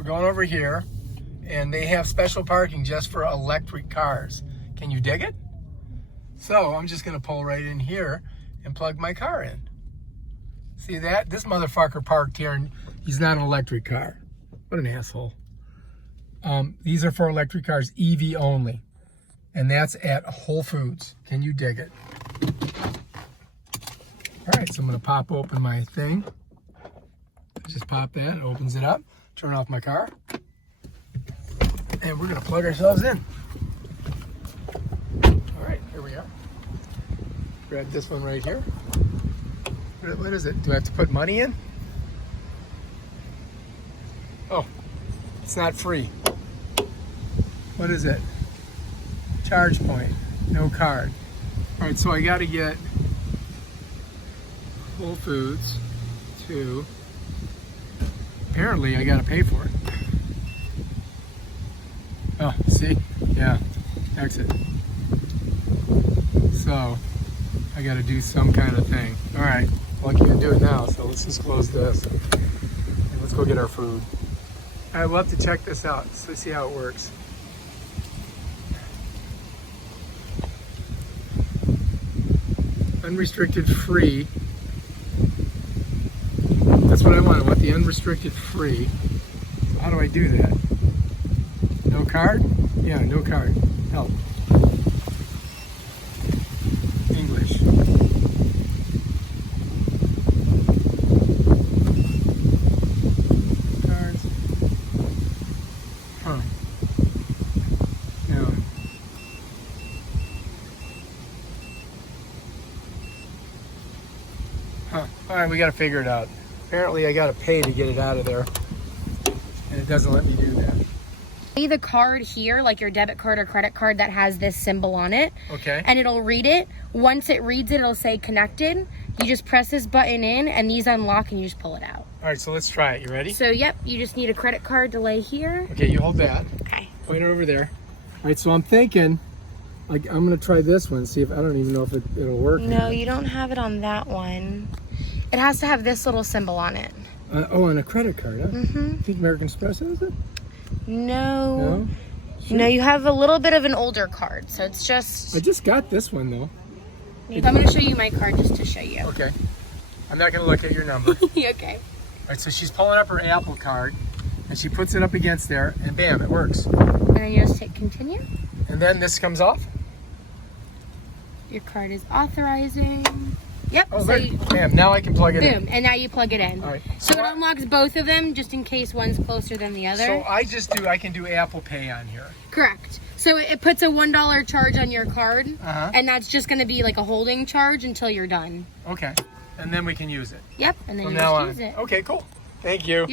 We're going over here, and they have special parking just for electric cars. Can you dig it? So I'm just gonna pull right in here and plug my car in. See that? This motherfucker parked here, and he's not an electric car. What an asshole. These are for electric cars, EV only. And that's at Whole Foods. Can you dig it? All right, so I'm gonna pop open my thing. Just pop that, it opens it up. Turn off my car. And we're gonna plug ourselves in. All right, here we are. Grab this one right here. What is it? Do I have to put money in? Oh, it's not free. What is it? Charge point, no card. All right, so I gotta get Whole Foods to, apparently I gotta pay for it. Oh, see? Yeah, exit. So, I gotta do some kind of thing. All right, well I can't do it now, so let's just close this. And let's go get our food. I'd love to check this out, so see how it works. Unrestricted free. That's what I want. I want the unrestricted free. So how do I do that? No card? Yeah, no card. Help. English. Cards. Huh. Yeah. Huh. All right, we got to figure it out. Apparently, I got to pay to get it out of there, and it doesn't let me do that. The card here, like your debit card or credit card that has this symbol on it. Okay. And it'll read it. Once it reads it, it'll say connected. You just press this button in, and these unlock, and you just pull it out. All right, so let's try it. You ready? So, yep, you just need a credit card to lay here. Okay, you hold that. Okay. Point it over there. All right, so I'm thinking, like, I'm gonna try this one. See if I don't even know if it'll work. No, you don't have it on that one. It has to have this little symbol on it. Oh, on a credit card, huh? Mm-hmm. Think American Express has it? No. No? Sure. No, you have a little bit of an older card, so it's just... I just got this one, though. I'm going to show you my card just to show you. Okay. I'm not gonna look at your number. All Okay. right, so she's pulling up her Apple card, and she puts it up against there, and bam, it works. And then you just hit continue. And then this comes off. Your card is authorizing. Yep. Oh, so good. Bam, now I can plug it in. boom, and now you plug it in. All right. So it unlocks both of them just in case one's closer than the other. So I can do Apple Pay on here. Correct. So it puts a $1 charge on your card, Uh-huh. and that's just going to be like a holding charge until you're done. Okay. And then we can use it. Yep, and then From you now just on. use it. Okay, cool. Thank you.